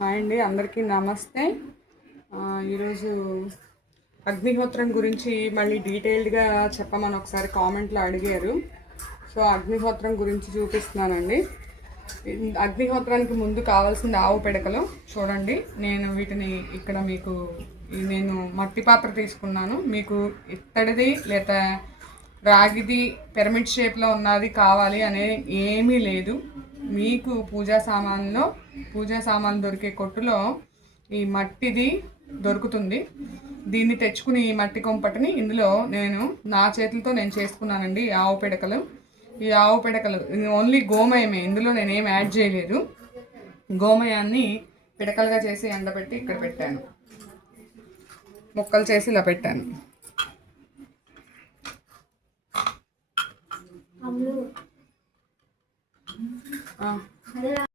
Hi అండి అందరికీ నమస్తే. ఈరోజు అగ్నిహోత్రం గురించి మళ్ళీ డీటెయిల్డ్గా చెప్పమని ఒకసారి కామెంట్లో అడిగారు. సో అగ్నిహోత్రం గురించి చూపిస్తున్నానండి. అగ్నిహోత్రానికి ముందు కావాల్సింది ఆవు పిడకలు. చూడండి నేను వీటిని ఇక్కడ మీకు నేను మట్టి పాత్ర తీసుకున్నాను. మీకు ఇత్తడిది లేదా రాగిది పిరమిడ్ షేప్లో ఉన్నది కావాలి అనే ఏమీ లేదు. మీకు పూజా సామాన్లో పూజా సామాన్ దొరికే కొట్టులో ఈ మట్టిది దొరుకుతుంది. దీన్ని తెచ్చుకుని ఈ మట్టి కొంపటిని ఇందులో నేను నా చేతులతో నేను చేసుకున్నానండి ఈ ఆవు పిడకలు. ఈ ఆవు పిడకలు ఓన్లీ గోమయమే ఇందులో నేనేం యాడ్ చేయలేదు. గోమయాన్ని పిడకలుగా చేసి ఎండబెట్టి ఇక్కడ పెట్టాను. ముక్కలు చేసి ఇలా పెట్టాను. 嗯，回来。